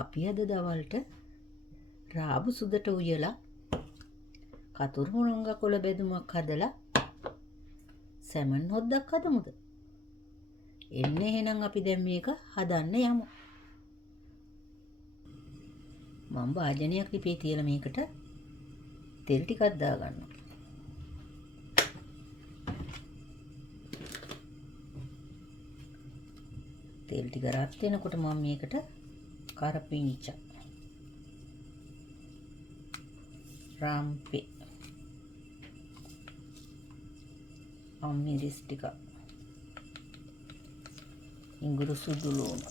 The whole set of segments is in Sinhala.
අපි අද දවල්ට රාබු සුදට උයලා කතුරු මුරුංගා කොළ බෙදුමක් හදලා සැමන් හොද්දක් හදමුද? එන්න එහෙනම් අපි දැන් මේක හදන්න යමු. මම භාජනයක් ලිපේ තියලා මේකට තෙල් ටිකක් දාගන්නවා. තෙල් ටික රත් වෙනකොට මම මේකට කරපිංචා රාම්පේ අම්මිරිස් ටික ඉඟුරු සුදු ලුණු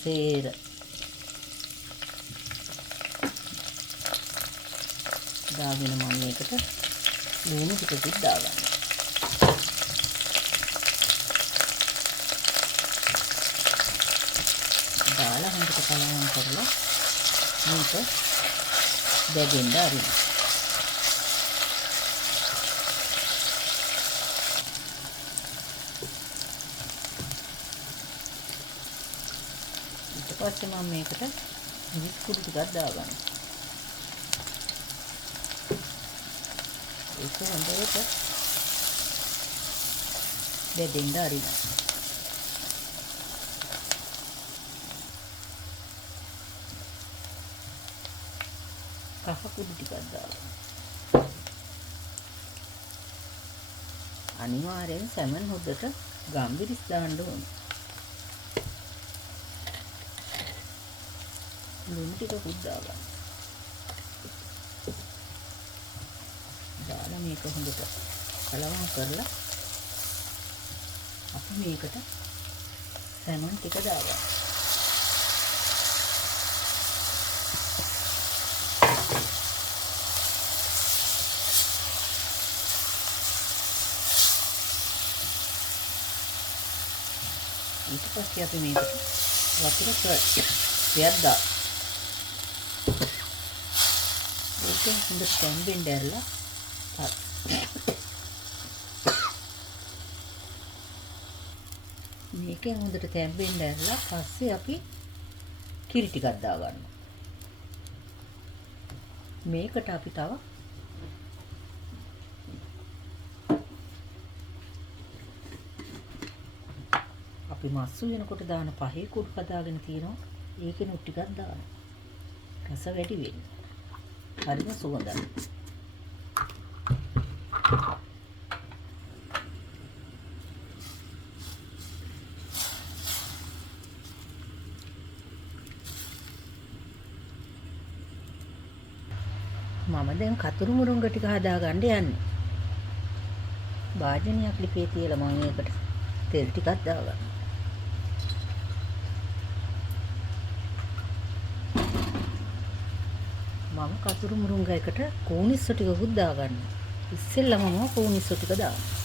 සේර දාගෙන මම මේකට ලුණු ටිකක් දාගන්නවා. දාලා හොඳට කලවම් කරලා මේක බෙදෙන්න ආරිනවා. ඊට පස්සේ මම මේකට මිරිස් කුඩු ටිකක් දාගන්නවා. ඒක හොඳට බෙදෙන්න ආරිනවා. කහ කුඩු ටිකක් දාගන්න. අනිවාර්යෙන් සැමන් හොද්දට ගම්බිරිස් දාන්න ඕනේ. ලුණු ටිකකුත් දාගන්න. දාලා මේක හොඳට කලවම් කරලා අපි මේකට සැමන් ටික දාගන්න. ඊට පස්සේ අපි මේකට වතුර ටිකක් දාලා ඒකෙන් හොඳට තැම්බෙන්න ඇරලා මේකෙන් හොඳට තැම්බෙන්න ඇරලා පස්සේ අපි කිරි ටිකක් දාගන්නවා. මේකට අපි තව අපි මස්සු වෙනකොට දාන පහේ කුඩු හදාගෙන තියෙනවා. ඒකෙනුත් ටිකක් දාන්න. රස වැඩි වෙන්න. හරිම සුවඳයි. මම දැන් කතුරු මුරුංග ටික හදාගන්න යන්නේ. භාජනයක් ලිපේ තියලා මම මේකට තෙල් ටිකක් දාගන්නවා. මම කතුරු මුරුංගා එකට කෝනිස්සෝ ටිකකුත් දාගන්නවා. ඉස්සෙල්ලම මම කෝනිස්සෝ ටික දානවා.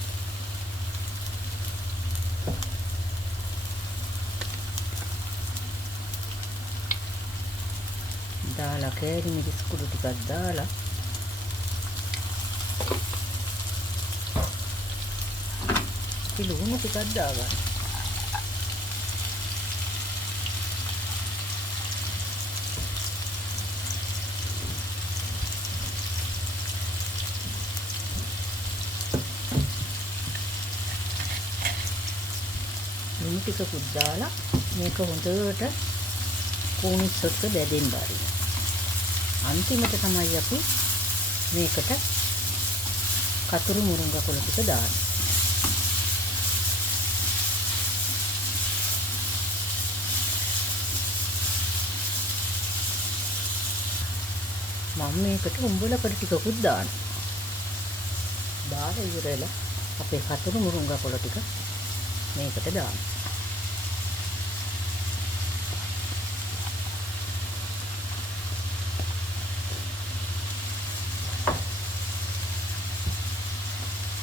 දාලා කෑලි මිරිස් කුඩු ටිකක් දාලා ලුණු ටිකක් දාගන්න. ලුණු ටිකකුත් දාලා මේක හොඳට කෝනිස්සොත් බෙදෙන්න ආරින්න. අන්තිමට තමයි අපි මේකට කතුරු මුරුංගා කොළ ටික දාන්නේ. මම මේකට උඹල පොඩි ටිකකුත් දානවා. දාලා ඉවරලා අපේ කතුරු මුරුංගා කොළ ටික මේකට දානවා.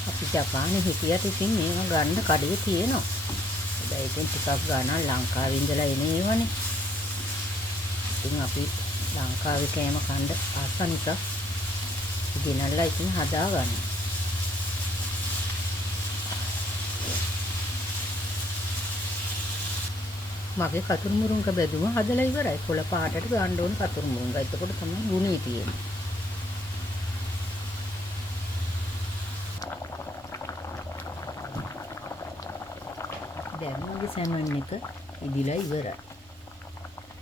අපි ජපානයේ හිටියට ඉතින් මේවා ගන්න කඩේ තියෙනවා. හැබැයි ඉතින් ටිකක් ගන්න ලංකාවේ ඉඳලා එන ඒවානේ. ඉතින් අපි ලංකාවේ කෑම කන්න ආස නිසා ගෙනල්ලා ඉතින් හදාගන්න. මගේ කතුරු මුරුංග බෙදුම හදලා ඉවරයි. කොළ පාටට ගන්න ඕන කතුරු මුරුංග. එතකොට තමයි ගුණේ තියෙන්නේ. දැන් මගේ සැමන් එක ඉදිලා ඉවරයි.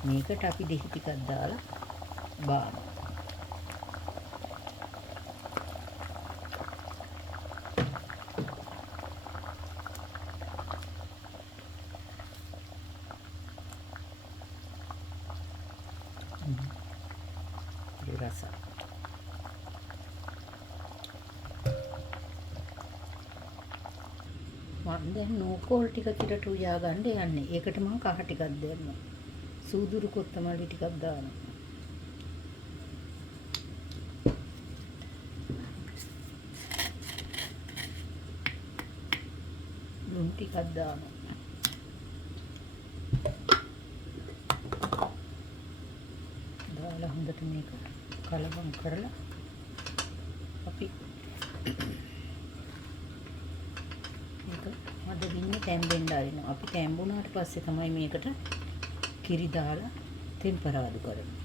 මේකට අපි දෙහි ටිකක් දාලා බාමු. rasa මම දැන් නෝකෝල් ටික කිරට උයා ගන්න යන්නේ. ඒකට මම කහ ටිකක් දෙන්නම්. සූදුරු කොත්තමල්ලි ටිකක් දානවා. ලුණු ටිකක් දානවා. දාලා හොඳට මේක කලවම් කරලා අපි අද වින්න තැම්බෙන්න ආරිනවා. අපි තැම්බුණාට පස්සේ තමයි මේකට කිරි දාලා තෙම්පරාදු කරන්නේ.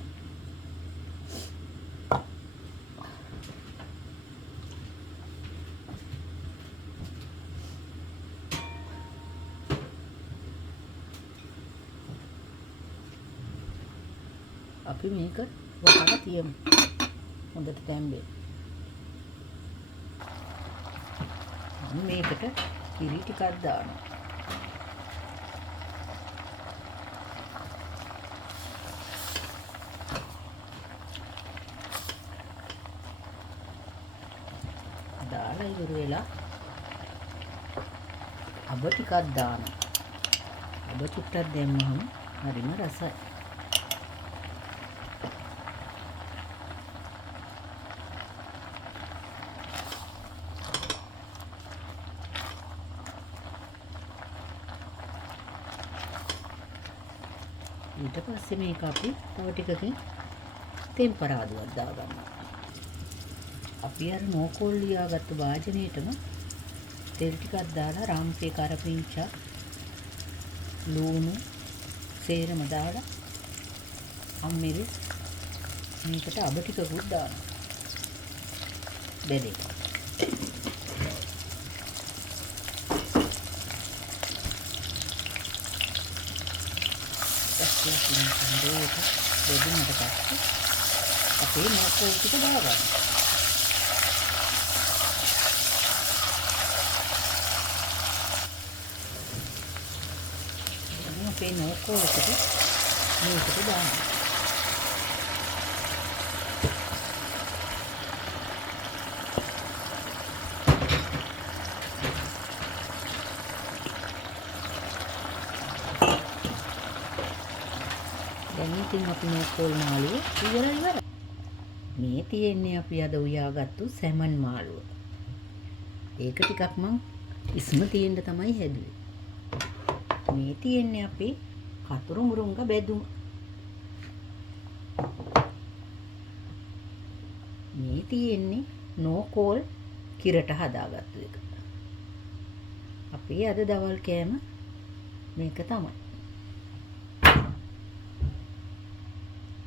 අපි මේක වහලා තියමු. හොඳට තැම්බෙන්න. මේකට කිරි ටිකක් දානවා. දාලා ඉවර වෙලා අබ ටිකක් දානවා. අබ චුට්ටක් දැම්මහම හරිම රසයි. ඊට පස්සේ මේක අපි තව ටිකකින් තෙම්පරාදුවක් දාගන්නවා. අපි අර නෝකෝල් ලියාගත්තු වාජනයේටම තෙල් ටිකක් දාලා රාම්පේ කරපිංචා ලුණු සේරම දාලා අම්මිරි මේකට අබ ටිකකුත් දානවා. බෙදේ බෙදුනට පස්සේ අපේ නෝකෝල් ටික දාගන්න. අපේ නෝකෝල් ටික මේකට දාන්න. දැන් ඉතින් අපි නෝකෝල් මාළුව ඉවරයි. මේ තියෙන්නේ අපි අද උයාගත්තු සැමන් මාළුව. ඒක ටිකක් මං ඉස්ම තියෙන්න තමයි හැදුවේ. මේ තියෙන්නේ අපි කතුරු මුරුංග බෙදුම. මේ තියෙන්නේ නෝකෝල් කිරට හදාගත්තු එක. අපි අද දවල් කෑම මේක තමයි.